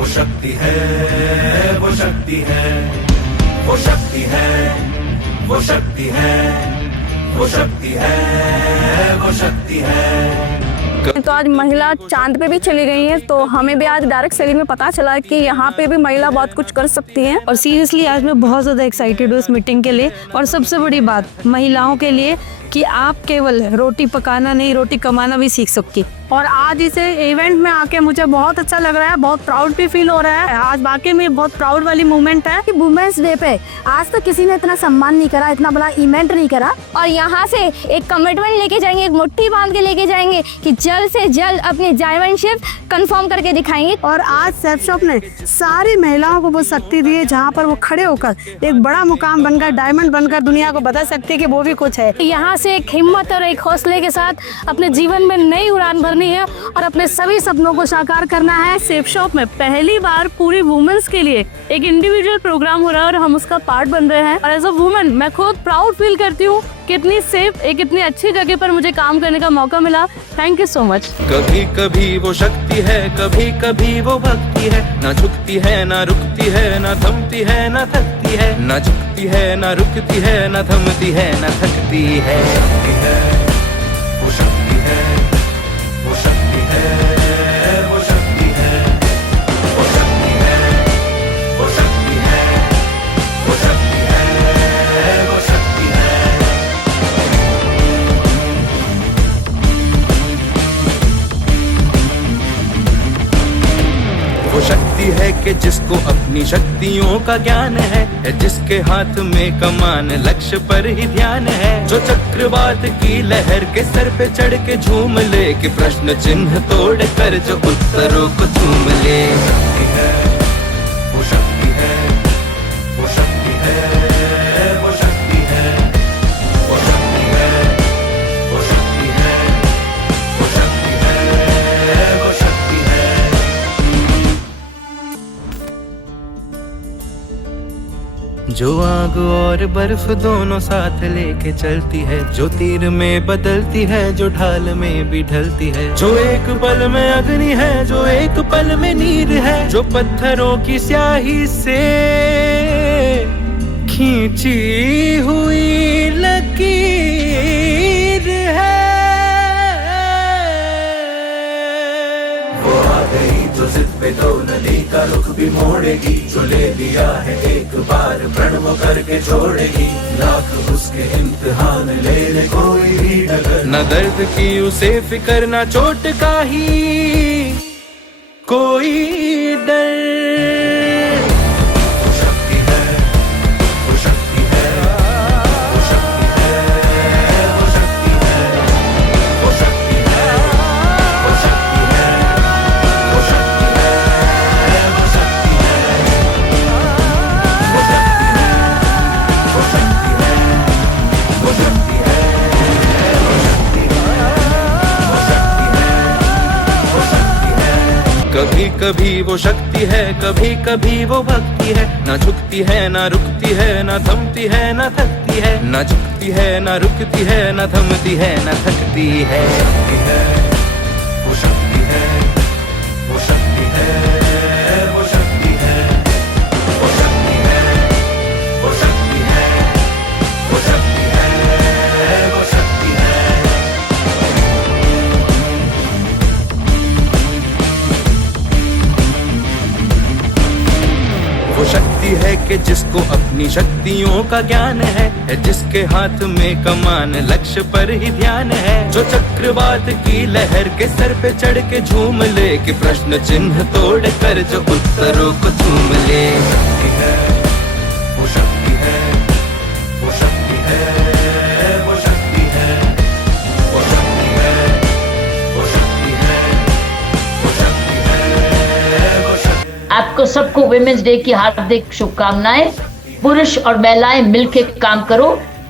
वो शक्ति है, वो शक्ति है, वो शक्ति है, वो शक्ति है, वो शक्ति है, वो शक्ति है। तो आज महिला चांद पे भी चली गई है, तो हमें भी आज डायरेक्ट सेलिंग में पता चला कि यहाँ पे भी महिला बहुत कुछ कर सकती हैं। और सीरियसली आज मैं बहुत ज़्यादा एक्साइटेड हूँ इस मीटिंग के लिए। और सबसे बड़ी बात महिलाओं के लिए कि आप केवल रोटी पकाना नहीं, रोटी कमाना भी सीख सकती। और आज इसे इवेंट में आके मुझे बहुत अच्छा लग रहा है, बहुत प्राउड भी फील हो रहा है। आज वाकई में बहुत प्राउड वाली मोमेंट है कि वुमेन्स डे पे आज तक किसी ने इतना सम्मान नहीं करा, इतना बड़ा इवेंट नहीं करा। और यहाँ से एक कमिटमेंट लेके जाएंगे, एक मुट्ठी बांध के लेके जाएंगे कि जल्द से जल्द अपनी डायमंडशिप कंफर्म करके दिखाएंगे। और आज सेफ शॉप ने सारी महिलाओं को वो शक्ति दी है जहाँ पर वो खड़े होकर एक बड़ा मुकाम बनकर, डायमंड बनकर दुनिया को बता सकती है कि वो भी कुछ है। यहाँ से एक हिम्मत और एक हौसले के साथ अपने जीवन में नई उड़ान भरनी है और अपने सभी सपनों को साकार करना है। सेफ शॉप में पहली बार पूरी वुमेन्स के लिए एक इंडिविजुअल प्रोग्राम हो रहा है और हम उसका पार्ट बन रहे हैं। और एज अ वुमेन मैं खुद प्राउड फील करती हूँ कि इतनी सेफ, एक इतनी अच्छी जगह पर मुझे काम करने का मौका मिला। Thank you so much. कभी कभी वो शक्ति है, कभी कभी वो भक्ति है, ना झुकती है ना रुकती है, ना थमती है ना थकती है, ना झुकती है ना रुकती है, ना थमती है ना थकती है। वो शक्ति है, वो शक्ति है, वो शक्ति है, वो शक्ति है, वो शक्ति है, वो शक्ति है, वो शक्ति है। वो शक्ति है कि जिसको अपनी शक्तियों का ज्ञान है, जिसके हाथ में कमान लक्ष्य पर ही ध्यान है, जो चक्रवात की लहर के सर पे चढ़ के झूम ले, कि प्रश्न चिन्ह तोड़ कर जो उत्तरों को चूम ले। शक्ति है, वो शक्ति है, वो शक्ति है, वो शक्ति है, वो शक्ति है, वो शक्ति है, वो शक्ति है, वो शक्ति है। जो आग और बर्फ दोनों साथ लेके चलती है, जो तीर में बदलती है, जो ढाल में भी ढलती है, जो एक पल में अग्नि है, जो एक पल में नीर है, जो पत्थरों की स्याही से खींची हुई लकीर है। वो आ गई जो जिद पे तो नदी का रुख भी मोड़ेगी, जो ले लिया है एक बार प्रण वो करके छोड़ेगी, लाख उसके इम्तिहान ले ले कोई भी डगर, न दर्द की उसे फिक्र न चोट का ही कोई डर। वो शक्ति है, वो शक्ति है, वो शक्ति है, वो शक्ति है, वो शक्ति है, वो शक्ति है, वो शक्ति है, वो शक्ति है, वो शक्ति है, वो शक्ति है, वो शक्ति है, वो शक्ति है, वो शक्ति है। कभी कभी वो शक्ति है, कभी कभी वो भक्ति है, ना झुकती है ना रुकती है, ना थमती है ना थकती है, ना झुकती है ना रुकती है, ना थमती है ना थकती है। वो शक्ति है, वो शक्ति है, वो शक्ति है, वो शक्ति है, वो शक्ति है, वो शक्ति है, वो शक्ति है। वो शक्ति है कि जिसको अपनी शक्तियों का ज्ञान है, जिसके हाथ में कमान लक्ष्य पर ही ध्यान है, जो चक्रवात की लहर के सर पे चढ़ के झूम ले, कि प्रश्न चिन्ह तोड़ कर जो उत्तरों को चूम ले। शक्ति है, वो शक्ति है, वो शक्ति है, वो शक्ति है, वो शक्ति है, वो शक्ति है, वो शक्ति है, वो शक्ति है। आपको सबको वुमेन्स डे की हार्दिक शुभकामनाएं। पुरुष और महिलाएं मिलकर काम करो,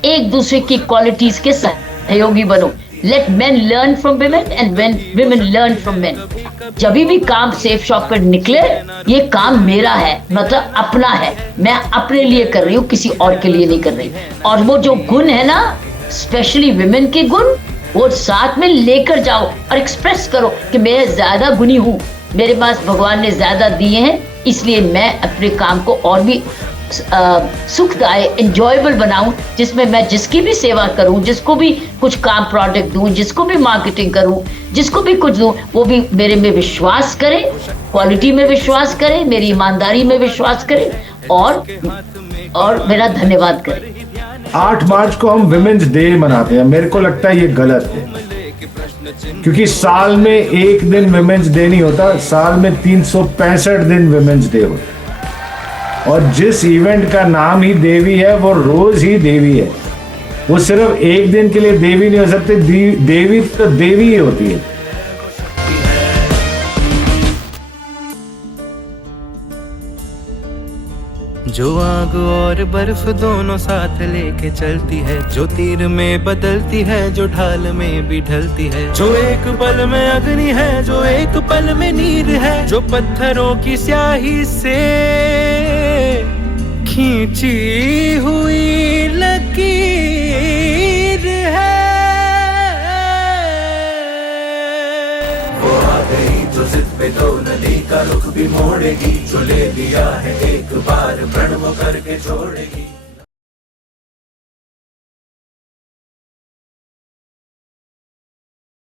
एक दूसरे की क्वालिटीज के सहयोगी बनो। Let men learn from women and women learn from men। जब भी काम सेफ शॉप पर निकले, ये काम मेरा है, मतलब अपना है, मैं अपने लिए कर रही हूँ, किसी और के लिए नहीं कर रही। और वो जो गुण है ना, स्पेशली विमेन के गुण, वो साथ में लेकर जाओ और एक्सप्रेस करो कि मैं ज्यादा गुणी हूँ, मेरे पास भगवान ने ज्यादा दिए हैं, इसलिए मैं अपने काम को और भी सुखदायक एंजॉयबल बनाऊं, जिसमें मैं जिसकी भी सेवा करूं, जिसको भी कुछ काम प्रोडक्ट दूं, जिसको भी मार्केटिंग करूं, जिसको भी कुछ दूं, वो भी मेरे में विश्वास करे, क्वालिटी में विश्वास करे, मेरी ईमानदारी में विश्वास करे और मेरा धन्यवाद करे। 8 मार्च को हम विमेंस डे मनाते हैं, मेरे को लगता है ये गलत है, क्योंकि साल में एक दिन विमेंस डे नहीं होता, साल में 365 दिन विमेंस डे होता है। और जिस इवेंट का नाम ही देवी है वो रोज ही देवी है, वो सिर्फ एक दिन के लिए देवी नहीं हो सकती, देवी तो देवी ही होती है। जो आग और बर्फ दोनों साथ लेके चलती है, जो तीर में बदलती है, जो ढाल में भी ढलती है, जो एक पल में अग्नि है, जो एक पल में नीर है, जो पत्थरों की स्याही से खींची हुई लकीर है। वो आ गई जो जिद पे दो नदी का रुख भी मोड़ेगी, जो ले लिया है एक बार प्रण वो करके छोड़ेगी।